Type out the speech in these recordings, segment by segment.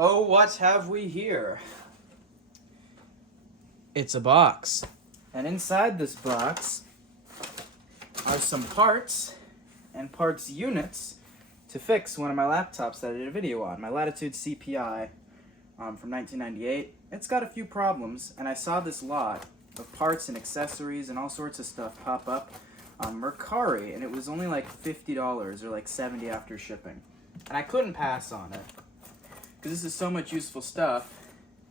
Oh, what have we here? It's a box. And inside this box are some parts and parts units to fix one of my laptops that I did a video on, my Latitude CPI from 1998. It's got a few problems, and I saw this lot of parts and accessories and all sorts of stuff pop up on Mercari, and it was only like $50 or like $70 after shipping. And I couldn't pass on it, because this is so much useful stuff,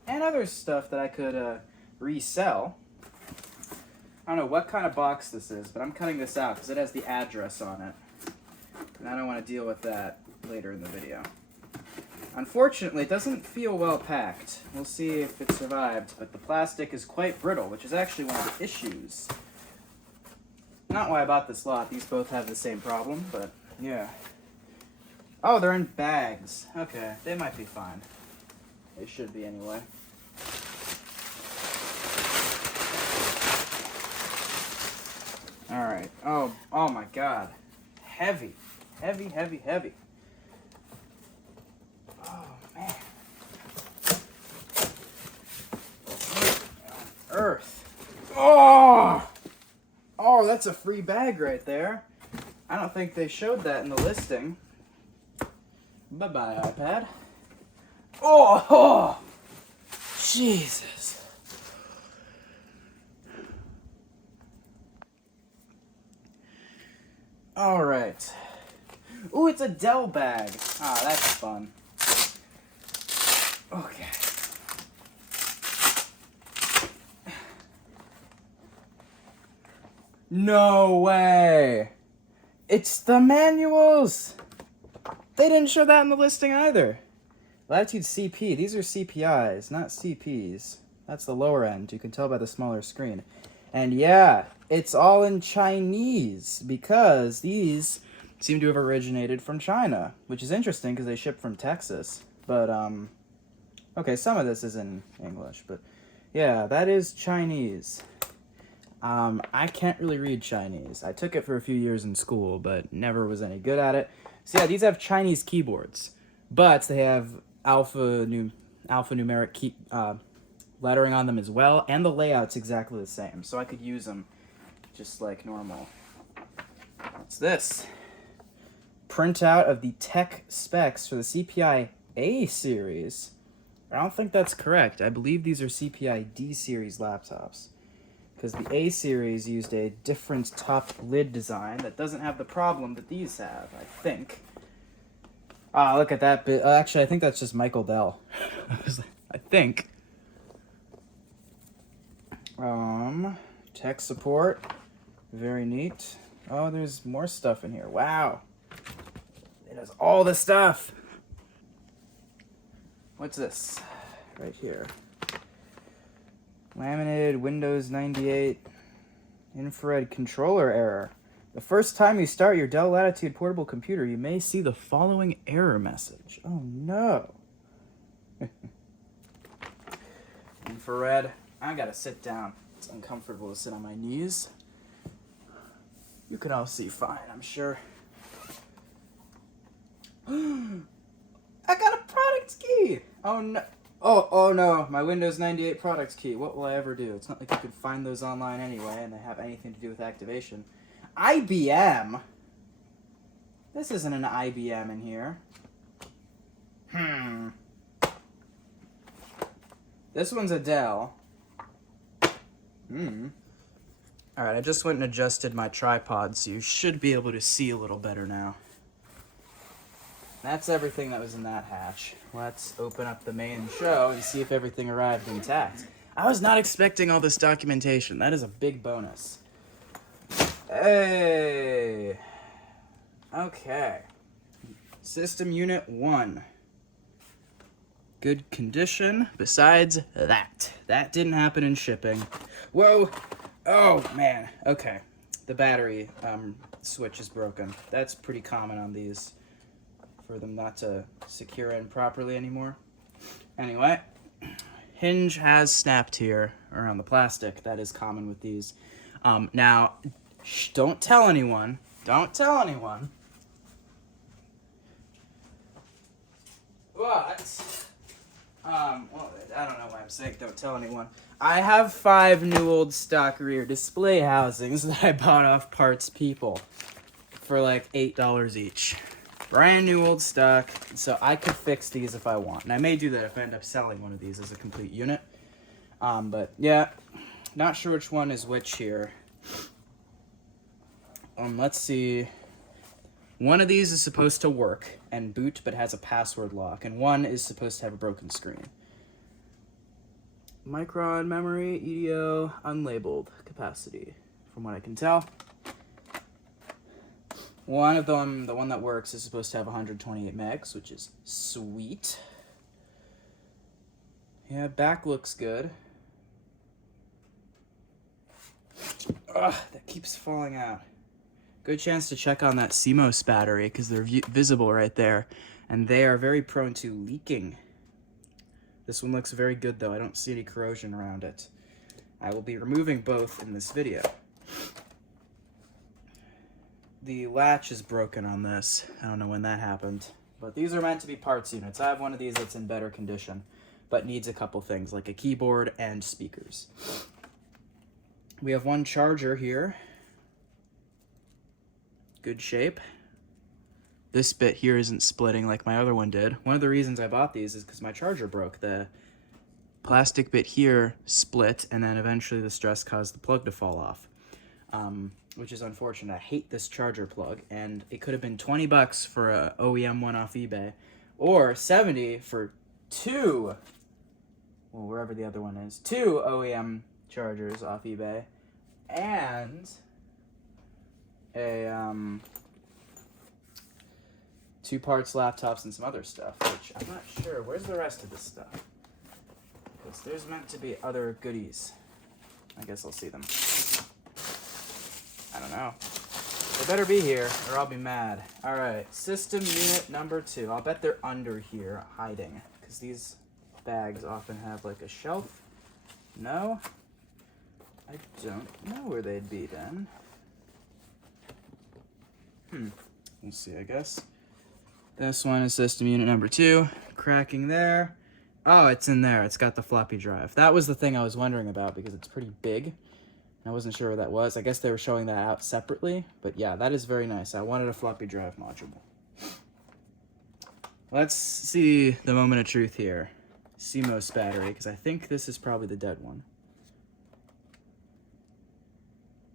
and other stuff that I could resell. I don't know what kind of box this is, but I'm cutting this out because it has the address on it. And I don't want to deal with that later in the video. Unfortunately, it doesn't feel well packed. We'll see if it survived, but the plastic is quite brittle, which is actually one of the issues. Not why I bought this lot. These both have the same problem, but yeah. Oh, they're in bags. Okay, they might be fine. They should be anyway. Alright. Oh my god. Heavy. Heavy, heavy, heavy. Oh, man. Earth. Oh! Oh, that's a free bag right there. I don't think they showed that in the listing. Bye-bye, iPad. Oh! Jesus. All right. Ooh, it's a Dell bag. Ah, that's fun. Okay. No way. It's the manuals. They didn't show that in the listing either. Latitude CP. These are CPIs, not CPs. That's the lower end. You can tell by the smaller screen. And yeah, it's all in Chinese because these seem to have originated from China, which is interesting because they ship from Texas. But, okay, some of this is in English, but yeah, that is Chinese. I can't really read Chinese. I took it for a few years in school, but never was any good at it. So yeah, these have Chinese keyboards, but they have alphanumeric key, lettering on them as well, and the layout's exactly the same, so I could use them just like normal. What's this? Printout of the tech specs for the CPI A series. I don't think that's correct. I believe these are CPI D series laptops, because the A series used a different top lid design that doesn't have the problem that these have, I think. Ah, look at that bit. Actually, I think that's just Michael Dell. I think. Tech support. Very neat. Oh, there's more stuff in here. Wow. It has all the stuff. What's this? Right here. Laminated Windows 98 infrared controller error. The first time you start your Dell Latitude portable computer, you may see the following error message. Oh no. Infrared. I gotta sit down. It's uncomfortable to sit on my knees. You can all see fine, I'm sure. I got a product key! Oh no. Oh no, my Windows 98 products key. What will I ever do? It's not like you could find those online anyway, and they have anything to do with activation. IBM? This isn't an IBM in here. This one's a Dell. Alright, I just went and adjusted my tripod, so you should be able to see a little better now. That's everything that was in that hatch. Let's open up the main show and see if everything arrived intact. I was not expecting all this documentation. That is a big bonus. Hey! Okay. System Unit 1. Good condition. Besides that. That didn't happen in shipping. Whoa! Oh, man. Okay. The battery switch is broken. That's pretty common on these, for them not to secure in properly anymore. Anyway, hinge has snapped here around the plastic. That is common with these. Now, don't tell anyone. Don't tell anyone. But Well, I don't know why I'm saying don't tell anyone. I have 5 new old stock rear display housings that I bought off Parts People for like $8 each. Brand new old stock, so I could fix these if I want. And I may do that if I end up selling one of these as a complete unit. But yeah, not sure which one is which here. Let's see. One of these is supposed to work and boot, but has a password lock, and one is supposed to have a broken screen. Micron memory, EDO, unlabeled capacity, from what I can tell. One of them, the one that works, is supposed to have 128 megs, which is sweet. Yeah, back looks good. Ugh, that keeps falling out. Good chance to check on that CMOS battery because they're visible right there, and they are very prone to leaking. This one looks very good though. I don't see any corrosion around it. I will be removing both in this video. The latch is broken on this. I don't know when that happened, but these are meant to be parts units. I have one of these that's in better condition, but needs a couple things like a keyboard and speakers. We have one charger here. Good shape. This bit here isn't splitting like my other one did. One of the reasons I bought these is because my charger broke. The plastic bit here split, and then eventually the stress caused the plug to fall off, which is unfortunate. I hate this charger plug, and it could have been 20 bucks for a OEM one off eBay, or 70 for two, well, wherever the other one is, 2 OEM chargers off eBay, and a 2 parts laptops and some other stuff, which I'm not sure. Where's the rest of this stuff? Because there's meant to be other goodies. I guess I'll see them. I don't know. They better be here or I'll be mad. Alright, system unit number 2. I'll bet they're under here hiding, because these bags often have like a shelf. No? I don't know where they'd be then. We'll see, I guess. This one is system unit number 2. Cracking there. Oh, it's in there. It's got the floppy drive. That was the thing I was wondering about because it's pretty big. I wasn't sure where that was. I guess they were showing that out separately. But yeah, that is very nice. I wanted a floppy drive module. Let's see the moment of truth here. CMOS battery, because I think this is probably the dead one.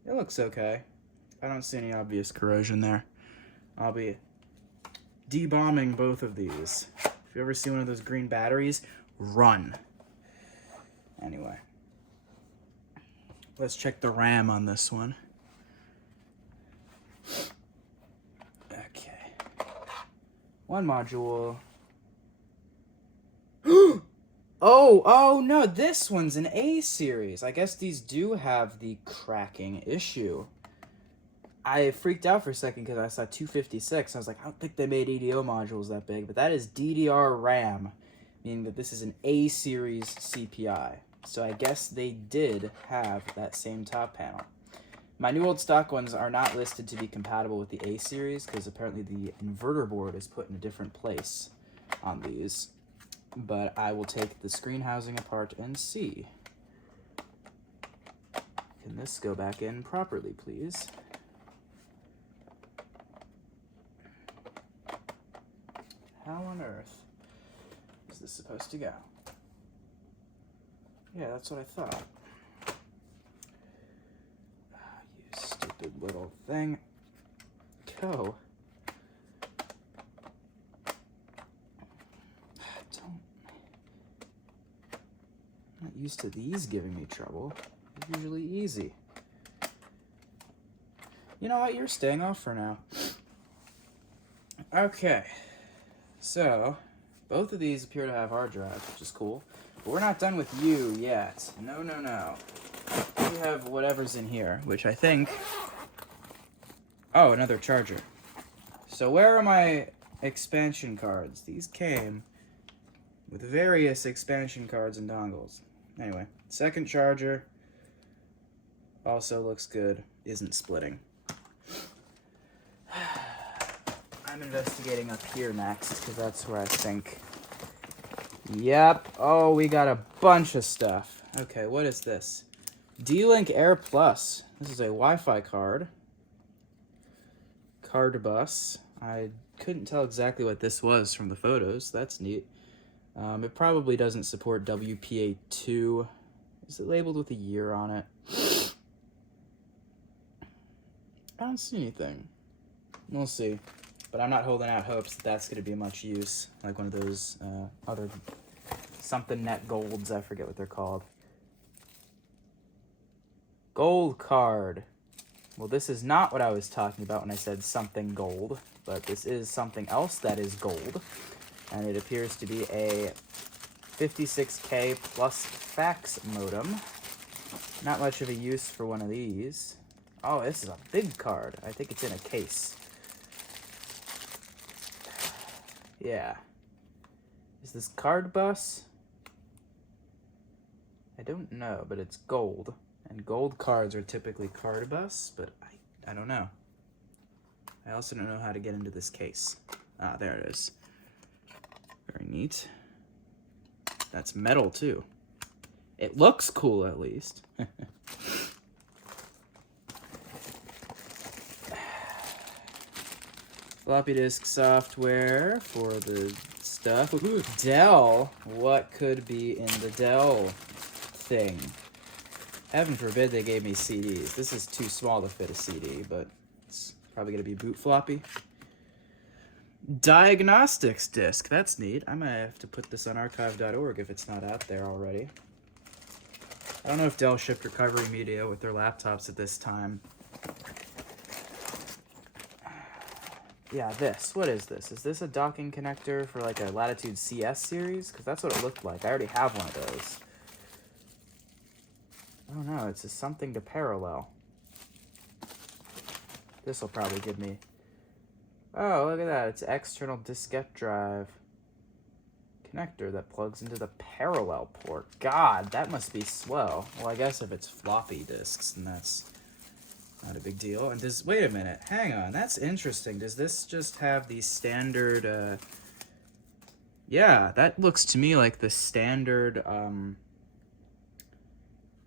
It looks okay. I don't see any obvious corrosion there. I'll be debombing both of these. If you ever see one of those green batteries, run. Anyway. Let's check the RAM on this one. Okay. One module. Oh no, this one's an A series. I guess these do have the cracking issue. I freaked out for a second because I saw 256. I was like, I don't think they made EDO modules that big, but that is DDR RAM, meaning that this is an A series CPI. So I guess they did have that same top panel. My new old stock ones are not listed to be compatible with the A series because apparently the inverter board is put in a different place on these. But I will take the screen housing apart and see. Can this go back in properly, please? How on earth is this supposed to go? Yeah, that's what I thought. You stupid little thing. Go. I'm not used to these giving me trouble. They're usually easy. You know what? You're staying off for now. Okay. So, both of these appear to have hard drives, which is cool. But we're not done with you yet. No. We have whatever's in here, which I think... Oh, another charger. So where are my expansion cards? These came with various expansion cards and dongles. Anyway, second charger also looks good, isn't splitting. I'm investigating up here next, because that's where I think Yep. Oh, we got a bunch of stuff. Okay, what is this? D-Link Air Plus. This is a Wi-Fi card. Card bus. I couldn't tell exactly what this was from the photos. That's neat. It probably doesn't support WPA2. Is it labeled with a year on it? I don't see anything. We'll see. But I'm not holding out hopes that that's going to be much use. Like one of those other something net golds. I forget what they're called. Gold card. Well, this is not what I was talking about when I said something gold. But this is something else that is gold. And it appears to be a 56K plus fax modem. Not much of a use for one of these. Oh, this is a big card. I think it's in a case. Yeah. Is this card bus? I don't know, but it's gold. And gold cards are typically card bus, but I don't know. I also don't know how to get into this case. Ah, there it is. Very neat. That's metal, too. It looks cool, at least. Floppy disk software for the stuff. Ooh, Dell. What could be in the Dell thing? Heaven forbid they gave me CDs. This is too small to fit a CD, but it's probably going to be boot floppy. Diagnostics disc. That's neat. I might have to put this on archive.org if it's not out there already. I don't know if Dell shipped recovery media with their laptops at this time. Yeah, this. What is this? Is this a docking connector for like a Latitude CS series? Because that's what it looked like. I already have one of those. I don't know. It's just something to parallel. This will probably give me... Oh, look at that. It's external diskette drive connector that plugs into the parallel port. God, that must be slow. Well, I guess if it's floppy disks, then that's not a big deal. And does... Wait a minute. Hang on. That's interesting. Does this just have the standard... Yeah, that looks to me like the standard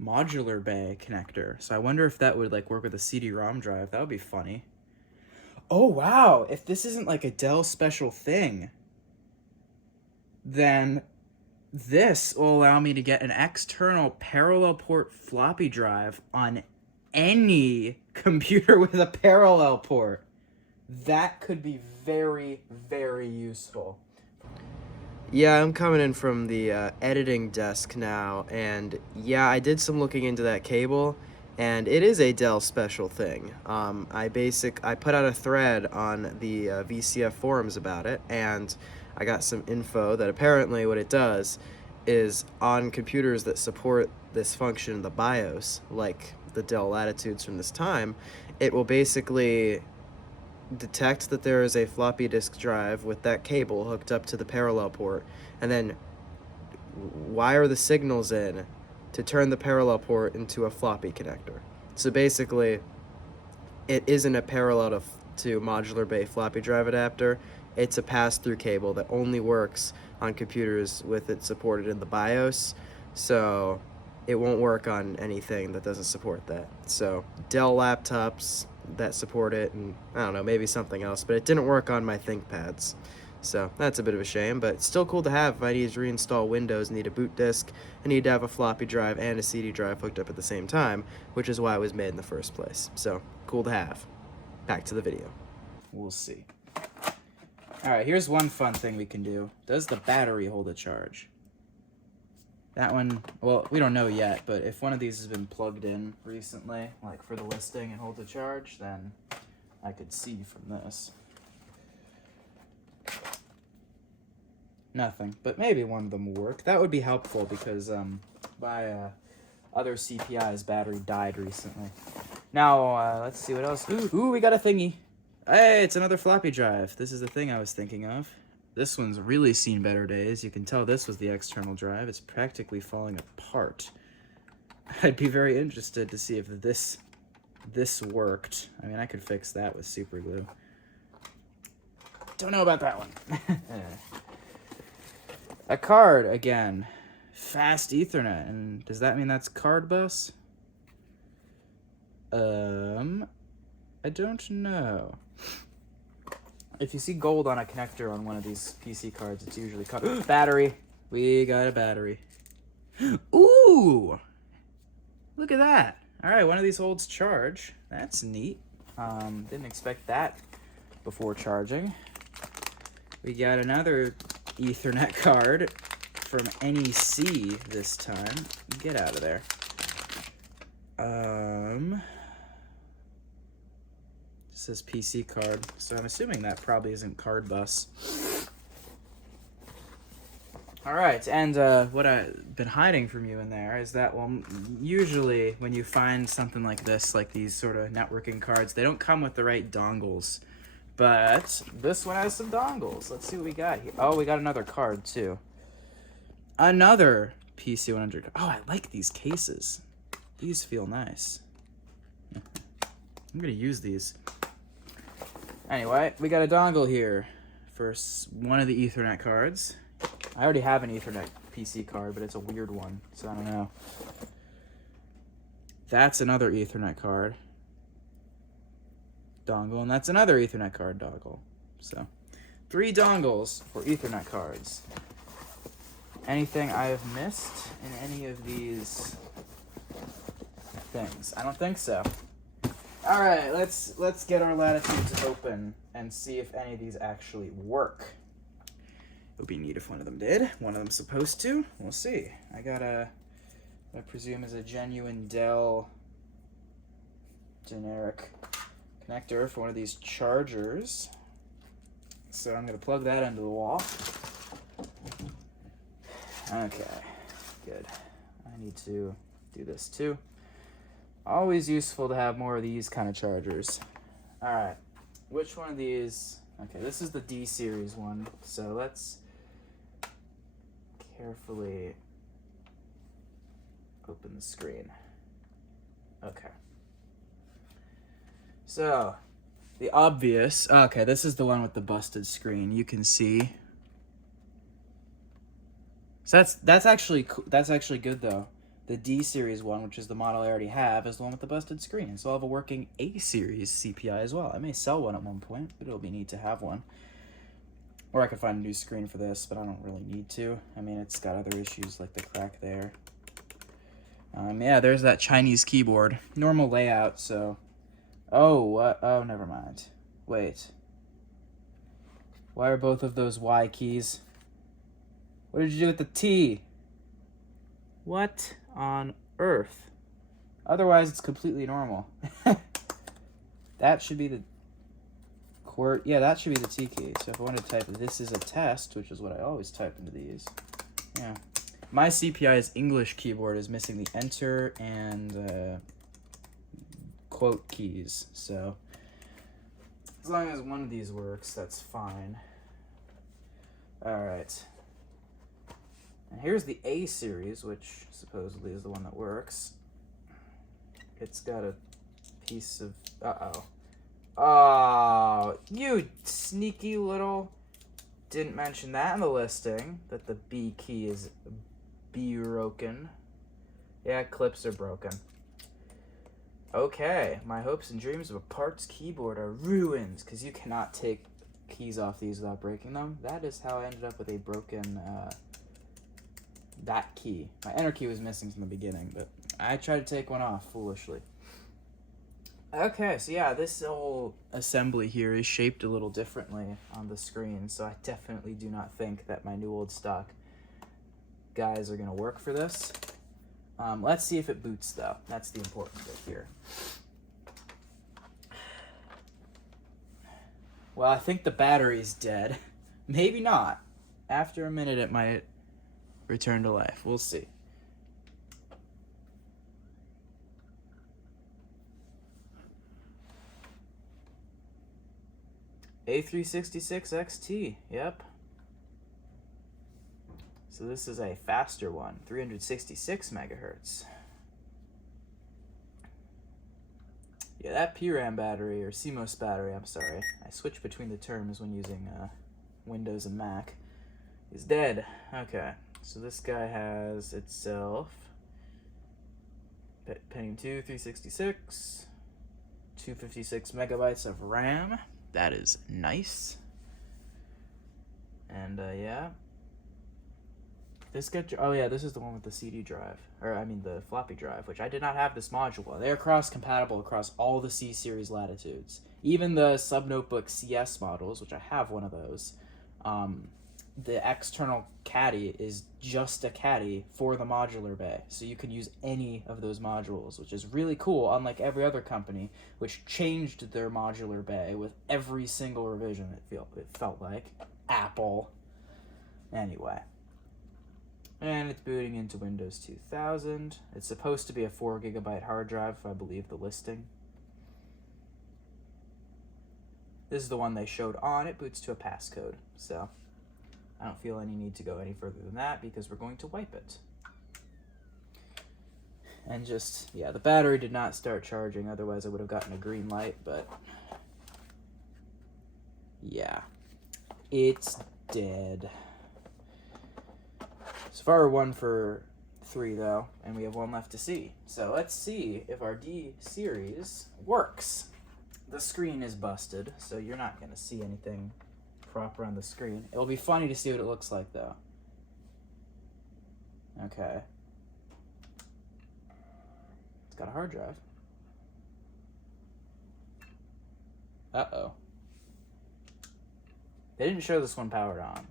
modular bay connector. So I wonder if that would like work with a CD-ROM drive. That would be funny. Oh, wow. If this isn't like a Dell special thing, then this will allow me to get an external parallel port floppy drive on any computer with a parallel port. That could be very, very useful. Yeah, I'm coming in from the editing desk now, and yeah, I did some looking into that cable, and it is a Dell special thing. I put out a thread on the VCF forums about it, and I got some info that apparently what it does is on computers that support this function in the BIOS, like the Dell Latitudes from this time, it will basically detect that there is a floppy disk drive with that cable hooked up to the parallel port, and then wire the signals in to turn the parallel port into a floppy connector. So basically, it isn't a parallel to modular bay floppy drive adapter. It's a pass-through cable that only works on computers with it supported in the BIOS. So it won't work on anything that doesn't support that. So Dell laptops that support it, and I don't know, maybe something else, but it didn't work on my ThinkPads. So that's a bit of a shame, but it's still cool to have if I need to reinstall Windows, need a boot disk, I need to have a floppy drive and a CD drive hooked up at the same time, which is why it was made in the first place. So cool to have. Back to the video. We'll see. Alright, here's one fun thing we can do. Does the battery hold a charge? That one, well, we don't know yet, but if one of these has been plugged in recently, like for the listing and holds a charge, then I could see from this. Nothing, but maybe one of them will work. That would be helpful because my other CPI's battery died recently. Now, let's see what else. Ooh, we got a thingy. Hey, it's another floppy drive. This is the thing I was thinking of. This one's really seen better days. You can tell this was the external drive. It's practically falling apart. I'd be very interested to see if this worked. I mean, I could fix that with super glue. Don't know about that one. A card again. Fast Ethernet. And does that mean that's card bus? I don't know. If you see gold on a connector on one of these PC cards, it's usually battery. We got a battery. Ooh! Look at that. All right, one of these holds charge. That's neat. Didn't expect that before charging. We got another Ethernet card from NEC this time. Get out of there. It says PC card, so I'm assuming that probably isn't card bus. All right, and what I've been hiding from you in there is that, well, usually when you find something like this, like these sort of networking cards, they don't come with the right dongles. But this one has some dongles. Let's see what we got here. Oh, we got another card, too. Another PC100. Oh, I like these cases. These feel nice. I'm going to use these. Anyway, we got a dongle here for one of the Ethernet cards. I already have an Ethernet PC card, but it's a weird one, so I don't know. That's another Ethernet card dongle, and that's another Ethernet card dongle. So, 3 dongles for Ethernet cards. Anything I have missed in any of these things? I don't think so. All right, let's get our Latitudes open and see if any of these actually work. It would be neat if one of them did. One of them's supposed to. We'll see. I got what I presume is a genuine Dell generic connector for one of these chargers. So I'm going to plug that into the wall. Okay, good. I need to do this too. Always useful to have more of these kind of chargers. All right, which one of these? Okay, this is the D series one. So let's carefully open the screen. Okay. So, the obvious. Okay, this is the one with the busted screen. You can see. So that's actually good though. The D series one, which is the model I already have, is the one with the busted screen. So I'll have a working A series CPI as well. I may sell one at one point, but it'll be neat to have one. Or I could find a new screen for this, but I don't really need to. I mean, it's got other issues like the crack there. Yeah, there's that Chinese keyboard. Normal layout, so... Oh, what? Oh, never mind. Wait. Why are both of those Y keys? What did you do with the T? What on earth? Otherwise, it's completely normal. That should be the... Yeah, that should be the T key. So if I want to type "this is a test," which is what I always type into these, yeah. My CPI's English keyboard is missing the enter and quote keys. So as long as one of these works, that's fine. All right. And here's the A series, which supposedly is the one that works. It's got a piece of... Uh-oh. Oh, you sneaky little... Didn't mention that in the listing, that the B key is broken. Yeah, clips are broken. Okay, my hopes and dreams of a parts keyboard are ruined, because you cannot take keys off these without breaking them. That is how I ended up with a broken, that key. My enter key was missing from the beginning, but I tried to take one off foolishly. Okay, so yeah, this whole assembly here is shaped a little differently on the screen, so I definitely do not think that my new old stock guys are going to work for this. Let's see if it boots, though. That's the important bit here. Well, I think the battery's dead. Maybe not. After a minute, it might return to life. We'll see. A366 XT, yep. So this is a faster one, 366 megahertz. Yeah, that PRAM battery, or CMOS battery, I'm sorry. I switch between the terms when using Windows and Mac. He's dead. Okay, so this guy has itself Pentium 2, 366, 256 megabytes of RAM. That is nice. And yeah, this guy. Oh yeah, this is the one with the CD drive, or I mean the floppy drive, which I did not have this module. They are cross-compatible across all the C series Latitudes, even the Subnotebook CS models, which I have one of those. The external caddy is just a caddy for the modular bay, so you can use any of those modules, which is really cool, unlike every other company which changed their modular bay with every single revision. It felt like Apple. Anyway, and it's booting into Windows 2000. It's supposed to be a 4 gigabyte hard drive, if I believe the listing. This is the one they showed on. It boots to a passcode, so I don't feel any need to go any further than that because we're going to wipe it. And just, yeah, the battery did not start charging, otherwise I would have gotten a green light, but yeah, it's dead. So far we're 1 for 3 though, and we have 1 left to see. So let's see if our D series works. The screen is busted, so you're not going to see anything proper on the screen. It'll be funny to see what it looks like though. Okay. It's got a hard drive. Uh-oh. They didn't show this one powered on.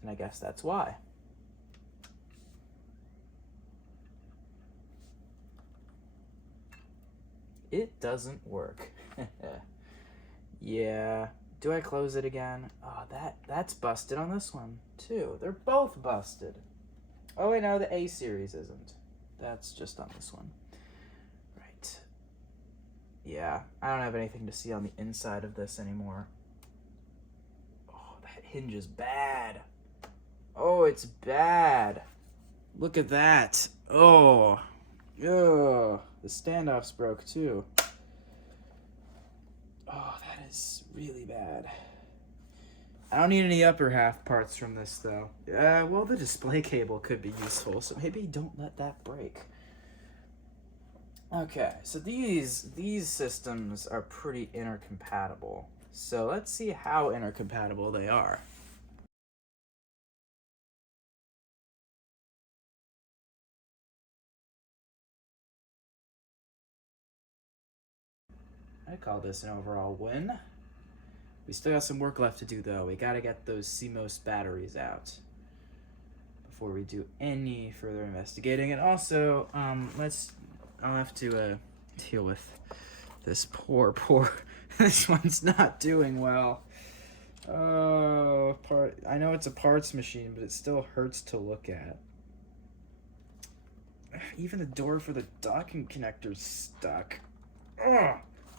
And I guess that's why. It doesn't work. Yeah. Do I close it again? Oh, that's busted on this one, too. They're both busted. Oh, wait, no, the A series isn't. That's just on this one. Right. Yeah, I don't have anything to see on the inside of this anymore. Oh, that hinge is bad. Oh, it's bad. Look at that. Oh. Ugh. The standoffs broke, too. Oh, that is really bad. I don't need any upper half parts from this, though. Well, the display cable could be useful, so maybe don't let that break. Okay, so these systems are pretty intercompatible. So let's see how intercompatible they are. I call this an overall win. We still got some work left to do, though. We gotta get those CMOS batteries out before we do any further investigating. And also, I'll have to deal with this poor. This one's not doing well. Oh, I know it's a parts machine, but it still hurts to look at. Even the door for the docking connector's stuck. Ugh.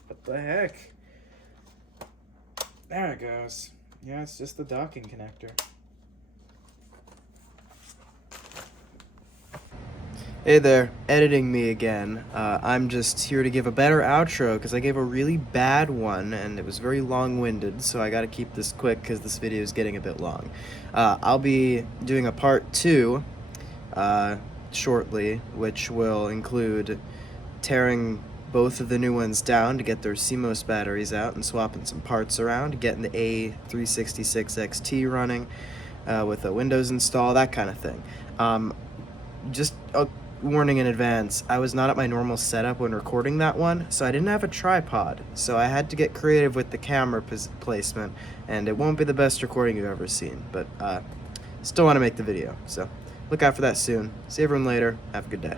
What the heck? There it goes. Yeah, it's just the docking connector. Hey there, editing me again. I'm just here to give a better outro because I gave a really bad one and it was very long-winded, so I gotta keep this quick because this video is getting a bit long. I'll be doing a part 2 shortly, which will include tearing both of the new ones down to get their CMOS batteries out and swapping some parts around, getting the A366XT running with a Windows install, that kind of thing. Just a warning in advance, I was not at my normal setup when recording that one, so I didn't have a tripod, so I had to get creative with the camera placement, and it won't be the best recording you've ever seen, but still want to make the video, so look out for that soon. See everyone later. Have a good day.